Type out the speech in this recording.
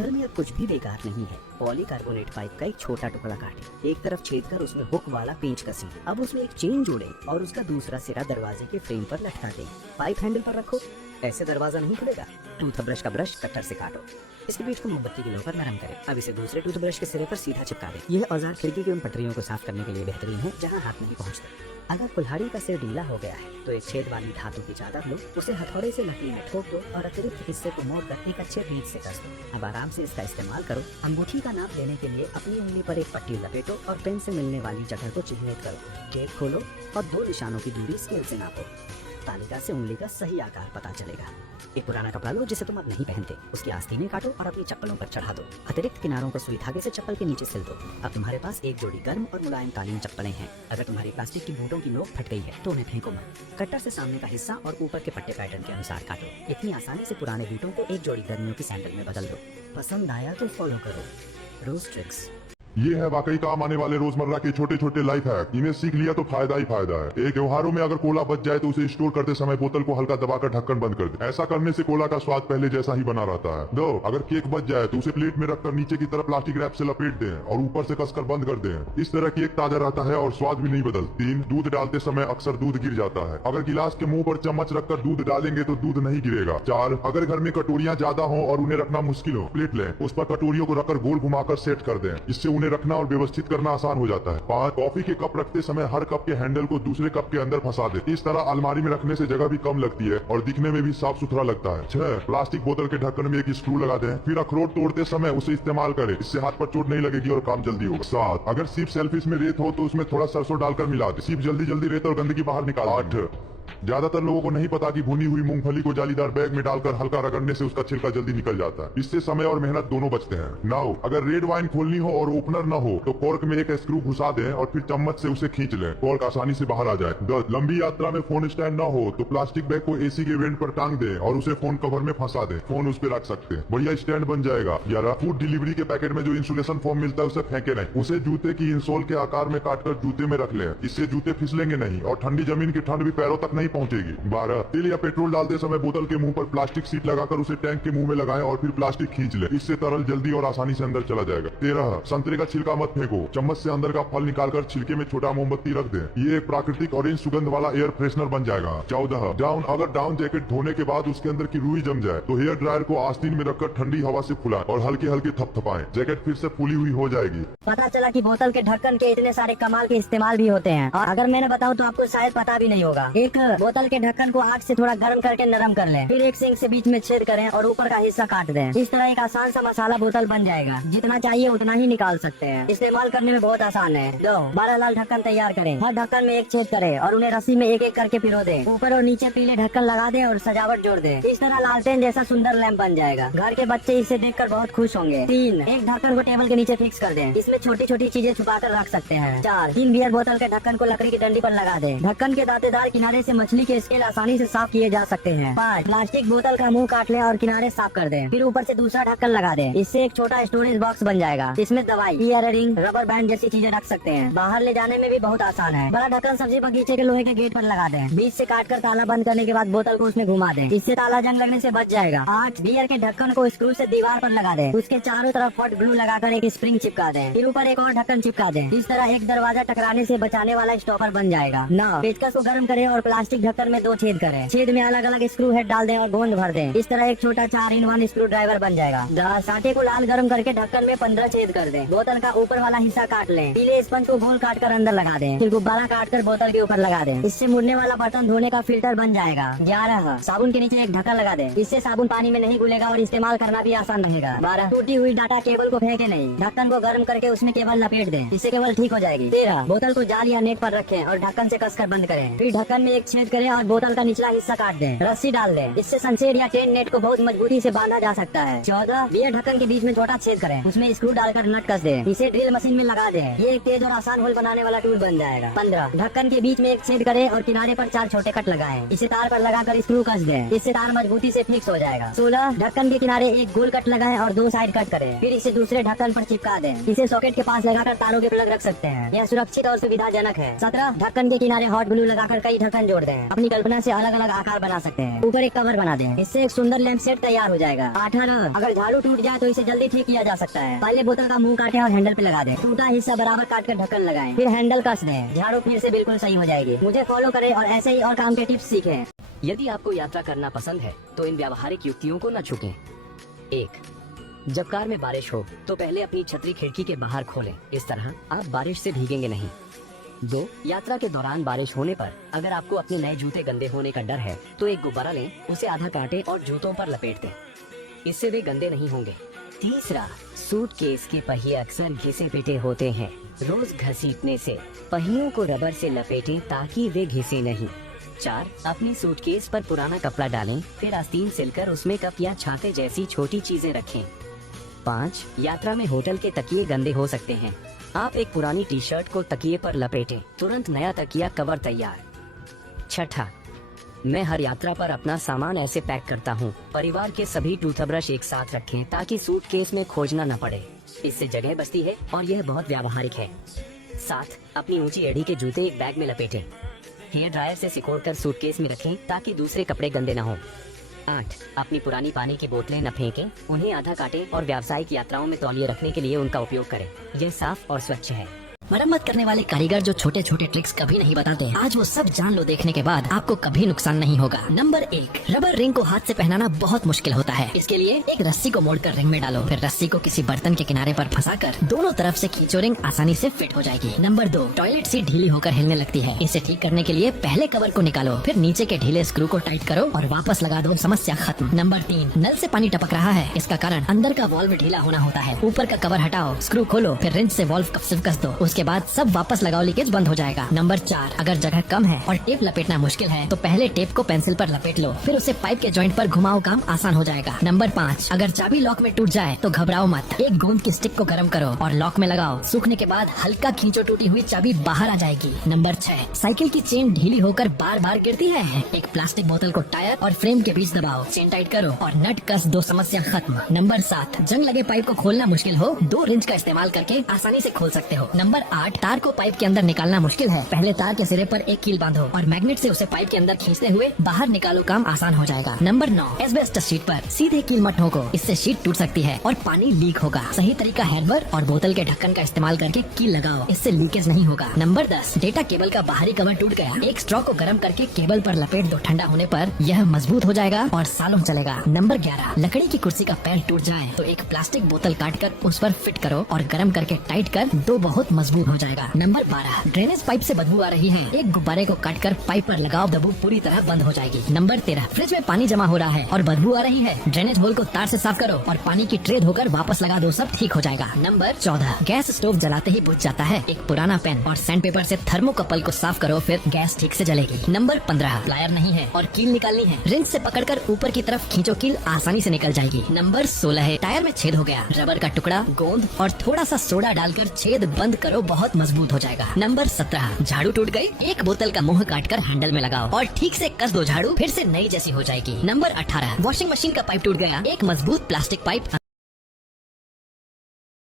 घर में अब कुछ भी बेकार नहीं है। पॉलीकार्बोनेट पाइप का एक छोटा टुकड़ा काटे, एक तरफ छेद कर उसमें हुक वाला पेंच कसी, अब उसमें एक चेन जोड़े और उसका दूसरा सिरा दरवाजे के फ्रेम पर लटका दे। पाइप हैंडल पर रखो, ऐसे दरवाजा नहीं खुलेगा। टूथब्रश का ब्रश कटर से काटो, इसके बीच को मोमबत्ती की लो पर नरम करें। अब इसे दूसरे टूथब्रश के सिरे पर सीधा चिपका दें। यह औजार खिड़की की उन पटरियों को साफ करने के लिए बेहतरीन है जहाँ हाथ नहीं पहुँचता। अगर कुल्हाड़ी का सिर ढीला हो गया है तो एक छेद वाली धातु की चादर लो, उसे हथौड़े से लकड़ी में ठोक दो और अतिरिक्त हिस्से को मोड़कर एक अच्छे बीज से कस दो। अब आराम से इसका इस्तेमाल करो। अंगूठी का नाप लेने के लिए अपनी उंगली पर एक पट्टी लपेटो और पेन से मिलने वाली जगह को चिन्हित करो। टेप खोलो और 2 निशानों की दूरी स्केल से नापो। तालिका से उंगली का सही आकार पता चलेगा। एक पुराना कपड़ा लो जिसे तुम अब नहीं पहनते, उसकी आस्तीनें काटो और अपनी चप्पलों पर चढ़ा दो। अतिरिक्त किनारों को सुई धागे से चप्पल के नीचे सिल दो। अब तुम्हारे पास एक जोड़ी गर्म और मुलायम कालीन चप्पलें हैं। अगर तुम्हारी प्लास्टिक की बूटों की नोक फट गई है तो उन्हें फेंको मत। कटर से सामने का हिस्सा और ऊपर के पट्टे पैटर्न के अनुसार काटो। इतनी आसानी से पुराने बूटों को एक जोड़ी गर्मियों की सैंडल में बदल दो। पसंद आया तो फॉलो करो। रोज ट्रिक्स। ये है वाकई काम आने वाले रोजमर्रा के छोटे छोटे लाइफ हैक। इन्हें सीख लिया तो फायदा ही फायदा है। एक त्योहारों में अगर कोला बच जाए तो उसे स्टोर करते समय बोतल को हल्का दबाकर ढक्कन बंद कर दे। ऐसा करने से कोला का स्वाद पहले जैसा ही बना रहता है। 2, अगर केक बच जाए तो उसे प्लेट में रखकर नीचे की तरफ प्लास्टिक रैप से लपेट दें और ऊपर से कसकर बंद कर दें। इस तरह केक ताजा रहता है और स्वाद भी नहीं बदलता। 3, दूध डालते समय अक्सर दूध गिर जाता है। अगर गिलास के मुंह पर चम्मच रखकर दूध डालेंगे तो दूध नहीं गिरेगा। 4, अगर घर में कटोरियां ज्यादा हो और उन्हें रखना मुश्किल हो, प्लेट लें, उस पर कटोरियों को रखकर गोल घुमाकर सेट कर दें। इससे उन्हें रखना और व्यवस्थित करना आसान हो जाता है। 5, कॉफी के कप रखते समय हर कप के हैंडल को दूसरे कप के अंदर फंसा दे। इस तरह अलमारी में रखने से जगह भी कम लगती है और दिखने में भी साफ सुथरा लगता है। 6, प्लास्टिक बोतल के ढक्कन में एक स्क्रू लगा दें, फिर अखरोट तोड़ते समय उसे इस्तेमाल करें। इससे हाथ पर चोट नहीं लगेगी और काम जल्दी होगा। 7, अगर सिर्फ सेल्फिश में रेत हो तो उसमें थोड़ा सरसों डालकर मिला दे। सिर्फ जल्दी जल्दी रेत और गंदगी बाहर निकाल। 8, ज्यादातर लोगों को नहीं पता कि भुनी हुई मूंगफली को जालीदार बैग में डालकर हल्का रगड़ने से उसका छिलका जल्दी निकल जाता है। इससे समय और मेहनत दोनों बचते हैं। 9, अगर रेड वाइन खोलनी हो और ओपनर न हो तो कॉर्क में एक स्क्रू घुसा दें और फिर चम्मच से उसे खींच लें। कॉर्क आसानी से बाहर आ जाए। 10, लंबी यात्रा में फोन स्टैंड न हो तो प्लास्टिक बैग को एसी के वेंट पर टांग दें और उसे फोन कवर में फंसा दें। फोन उस पर रख सकते हैं, बढ़िया स्टैंड बन जाएगा। 11, फूड डिलीवरी के पैकेट में जो इंसुलेशन फोम मिलता है उसे फेंके नहीं, उसे जूते की इंसोल के आकार में काटकर जूते में रख लें। इससे जूते फिसलेंगे नहीं और ठंडी जमीन की ठंड भी पैरों तक नहीं पहुंचेगी। 12, तेल या पेट्रोल डालते समय बोतल के मुंह पर प्लास्टिक सीट लगाकर उसे टैंक के मुंह में लगाएं और फिर प्लास्टिक खींच लें। इससे तरल जल्दी और आसानी से अंदर चला जाएगा। 13, संतरे का छिलका मत फेंको, चम्मच से अंदर का फल निकालकर छिलके में छोटा मोमबत्ती रख दें। ये एक प्राकृतिक ऑरेंज सुगंध वाला एयर फ्रेशनर बन जाएगा। 14, डाउन, अगर डाउन जैकेट धोने के बाद उसके अंदर की रुई जम जाए तो हेयर ड्रायर को आस्तीन में रखकर ठंडी हवा से फुलाएं और हल्के हल्के थपथपाएं। जैकेट फिर से फूली हुई हो जाएगी। पता चला कि बोतल के ढक्कन के इतने सारे कमाल के इस्तेमाल भी होते हैं और अगर मैंने बताऊं तो आपको शायद पता भी नहीं होगा। एक बोतल के ढक्कन को आग से थोड़ा गर्म करके नरम कर लें, फिर एक सिंक से बीच में छेद करें और ऊपर का हिस्सा काट दें। इस तरह एक आसान सा मसाला बोतल बन जाएगा। जितना चाहिए उतना ही निकाल सकते हैं। इस्तेमाल करने में बहुत आसान है। 2, 12 लाल ढक्कन तैयार करें। हर ढक्कन में एक छेद करें और उन्हें रस्सी में एक एक करके पिरो दें। ऊपर और नीचे पीले ढक्कन लगा दें और सजावट जोड़ दें। इस तरह लालटेन जैसा सुंदर लैंप बन जाएगा। घर के बच्चे इसे देखकर बहुत खुश होंगे। 3, एक ढक्कन को टेबल के नीचे फिक्स कर दें। इसमें छोटी छोटी चीजें छुपा कर रख सकते हैं। 4, 3 बियर बोतल के ढक्कन को लकड़ी की डंडी पर लगा दें। ढक्कन के दांतेदार किनारे से मछली के स्केल आसानी से साफ किए जा सकते हैं। 5, प्लास्टिक बोतल का मुंह काट लें और किनारे साफ कर दें, फिर ऊपर से दूसरा ढक्कन लगा दें। इससे एक छोटा स्टोरेज बॉक्स बन जाएगा। इसमें दवाई, ईयर रिंग, रबर बैंड जैसी चीजें रख सकते हैं। बाहर ले जाने में भी बहुत आसान है। बड़ा ढक्कन सब्जी बगीचे के लोहे के गेट पर लगा दें। बीच से काट कर ताला बंद करने के बाद बोतल को उसमें घुमा दें। इससे ताला जंग लगने से बच जाएगा। 8, बियर के ढक्कन को स्क्रू से दीवार पर लगा दें। उसके चारों तरफ हॉट ग्लू लगाकर एक स्प्रिंग चिपका दें, फिर ऊपर एक और ढक्कन चिपका दें। इस तरह एक दरवाजा टकराने से बचाने वाला स्टॉपर बन जाएगा। 9, पेचकस को गर्म करें और प्लास्टिक ढक्कन में 2 छेद करें। छेद में अलग अलग स्क्रू हेड डाल दें और गोंद भर दें। इस तरह एक छोटा 4-in-1 स्क्रू ड्राइवर बन जाएगा। 10, आटे को लाल गर्म करके ढक्कन में 15 छेद कर दें। बोतल का ऊपर वाला हिस्सा काट लें। पीले स्पंज को गोल काट कर अंदर लगा दें, फिर गुब्बारा काट कर बोतल के ऊपर लगा दें। इससे मुड़ने वाला बर्तन धोने का फिल्टर बन जाएगा। 11, साबुन के नीचे एक ढक्कन लगा दें। इससे साबुन पानी में नहीं घुलेगा और इस्तेमाल करना भी आसान रहेगा। 12, टूटी हुई डाटा केबल को फेंके नहीं, ढक्कन को गर्म करके उसमें केबल लपेट दें। इससे केबल ठीक हो जाएगी। 13, बोतल को जाल या नेट पर रखें और ढक्कन से कसकर बंद करें। फिर ढक्कन में एक छेद करें और बोतल का निचला हिस्सा काट दें। रस्सी डाल दें। इससे सनसेड या चेन नेट को बहुत मजबूती से बांधा जा सकता है। 14, बियर ढक्कन के बीच में छोटा छेद करें, उसमें स्क्रू डालकर नट कस दें। इसे ड्रिल मशीन में लगा दें। ये एक तेज और आसान होल बनाने वाला टूल बन जाएगा। 15, ढक्कन के बीच में एक छेद करें और किनारे पर 4 छोटे कट लगाएं। इसे तार पर लगाकर स्क्रू कस दें। इससे तार मजबूती से फिक्स हो जाएगा। 16, ढक्कन के किनारे एक गोल कट लगाएं और 2 साइड कट करें, फिर इसे दूसरे ढक्कन पर चिपका दें। इसे सॉकेट के पास लगाकर तारों के प्लग रख सकते हैं। यह सुरक्षित और सुविधाजनक है। 17, ढक्कन के किनारे हॉट ग्लू लगाकर कई ढक्कन जोड़ दें। हैं। अपनी कल्पना से अलग अलग आकार बना सकते हैं। ऊपर एक कवर बना दें, इससे एक सुंदर लैंप सेट तैयार हो जाएगा। 18 अगर झाड़ू टूट जाए तो इसे जल्दी ठीक किया जा सकता है। पहले बोतल का मुंह काटें और हैंडल पे लगा दें। टूटा हिस्सा बराबर काट कर ढक्कन लगाएं, फिर हैंडल कस दें। झाड़ू फिर से बिल्कुल सही हो जाएगी। मुझे फॉलो करें और ऐसे ही और काम के टिप्स सीखें। यदि आपको यात्रा करना पसंद है तो इन व्यावहारिक युक्तियों को न चूकें। 1. जब कार में बारिश हो तो पहले अपनी छतरी खिड़की के बाहर खोलें। इस तरह आप बारिश से भीगेंगे नहीं। 2. यात्रा के दौरान बारिश होने पर अगर आपको अपने नए जूते गंदे होने का डर है तो एक गुब्बारा लें, उसे आधा काटें और जूतों पर लपेट दें। इससे वे गंदे नहीं होंगे। 3. सूटकेस के पहिए अक्सर घिसे पिटे होते हैं। रोज घसीटने से पहियों को रबर से लपेटें ताकि वे घिसे नहीं। 4. अपनी सूटकेस पर पुराना कपड़ा डालें, फिर आस्तीन सिलकर उसमें कप या छाते जैसी छोटी चीजें रखें। 5. यात्रा में होटल के तकिए गंदे हो सकते हैं। आप एक पुरानी टी शर्ट को तकिए पर लपेटें, तुरंत नया तकिया कवर तैयार। 6. मैं हर यात्रा पर अपना सामान ऐसे पैक करता हूँ। परिवार के सभी टूथब्रश एक साथ रखें ताकि सूटकेस में खोजना न पड़े। इससे जगह बचती है और यह बहुत व्यावहारिक है। 7. अपनी ऊंची एड़ी के जूते एक बैग में लपेटें, हेयर ड्रायर से सिकोड़कर सूटकेस में रखें ताकि दूसरे कपड़े गंदे न हो। 8. अपनी पुरानी पानी की बोतलें न फेंकें, उन्हें आधा काटें और व्यावसायिक यात्राओं में तौलिए रखने के लिए उनका उपयोग करें। यह साफ और स्वच्छ है। मरम्मत करने वाले कारीगर जो छोटे छोटे ट्रिक्स कभी नहीं बताते, आज वो सब जान लो। देखने के बाद आपको कभी नुकसान नहीं होगा। नंबर 1, रबर रिंग को हाथ से पहनाना बहुत मुश्किल होता है। इसके लिए एक रस्सी को मोड़कर रिंग में डालो, फिर रस्सी को किसी बर्तन के किनारे पर फंसाकर दोनों तरफ से खींचो, रिंग आसानी से फिट हो जाएगी। नंबर 2, टॉयलेट सीट ढीली होकर हिलने लगती है। इसे ठीक करने के लिए पहले कवर को निकालो, फिर नीचे के ढीले स्क्रू को टाइट करो और वापस लगा दो, समस्या खत्म। नंबर 3, नल से पानी टपक रहा है, इसका कारण अंदर का वाल्व ढीला होना होता है। ऊपर का कवर हटाओ, स्क्रू खोलो, फिर रिंच से वाल्व सिर्फ कस दो, उसके बाद सब वापस लगाओ, लीकेज बंद हो जाएगा। नंबर 4, अगर जगह कम है और टेप लपेटना मुश्किल है तो पहले टेप को पेंसिल पर लपेट लो, फिर उसे पाइप के जॉइंट पर घुमाओ, काम आसान हो जाएगा। नंबर 5, अगर चाबी लॉक में टूट जाए तो घबराओ मत, एक गोंद की स्टिक को गर्म करो और लॉक में लगाओ, सूखने के बाद हल्का खींचो, टूटी हुई चाबी बाहर आ जाएगी। नंबर 6, साइकिल की चेन ढीली होकर बार बार गिरती है, एक प्लास्टिक बोतल को टायर और फ्रेम के बीच दबाओ, चेन टाइट करो और नट कस दो, समस्या खत्म। नंबर 7, जंग लगे पाइप को खोलना मुश्किल हो, 2 रिंच का इस्तेमाल करके आसानी से खोल सकते हो। नंबर 8, तार को पाइप के अंदर निकालना मुश्किल है, पहले तार के सिरे पर एक कील बांधो और मैग्नेट से उसे पाइप के अंदर खींचते हुए बाहर निकालो, काम आसान हो जाएगा। नंबर 9, एस्बेस्टस शीट पर सीधे कील मत ठोको, इससे शीट टूट सकती है और पानी लीक होगा। सही तरीका हैंडवर और बोतल के ढक्कन का इस्तेमाल करके कील लगाओ, इससे लीकेज नहीं होगा। नंबर 10, डेटा केबल का बाहरी कवर टूट गया, एक स्ट्रॉ को गर्म करके केबल पर लपेट दो, ठंडा होने पर यह मजबूत हो जाएगा और सालों चलेगा। नंबर 11, लकड़ी की कुर्सी का पैर टूट जाए तो एक प्लास्टिक बोतल काट कर उस पर फिट करो और गर्म करके टाइट कर दो, बहुत मजबूत हो जाएगा। नंबर 12, ड्रेनेज पाइप से बदबू आ रही है, एक गुब्बारे को काट कर पाइप पर लगाओ, बदबू पूरी तरह बंद हो जाएगी। नंबर 13, फ्रिज में पानी जमा हो रहा है और बदबू आ रही है, ड्रेनेज होल को तार से साफ करो और पानी की ट्रे धोकर वापस लगा दो, सब ठीक हो जाएगा। नंबर 14, गैस स्टोव जलाते ही बुझ जाता है, एक पुराना पेन और सैंड पेपर से थर्मोकपल को साफ करो, फिर गैस ठीक से जलेगी। नंबर 15, प्लायर नहीं है और कील निकालनी है, रिंच से पकड़कर ऊपर की तरफ खींचो, कील आसानी से निकल जाएगी। नंबर 16 है, टायर में छेद हो गया, रबर का टुकड़ा, गोंद और थोड़ा सा सोडा डालकर छेद बंद करो, बहुत मजबूत हो जाएगा। नंबर 17, झाड़ू टूट गई, एक बोतल का मुंह काटकर हैंडल में लगाओ और ठीक से कस दो, झाड़ू फिर से नई जैसी हो जाएगी। नंबर 18, वॉशिंग मशीन का पाइप टूट गया, एक मजबूत प्लास्टिक पाइप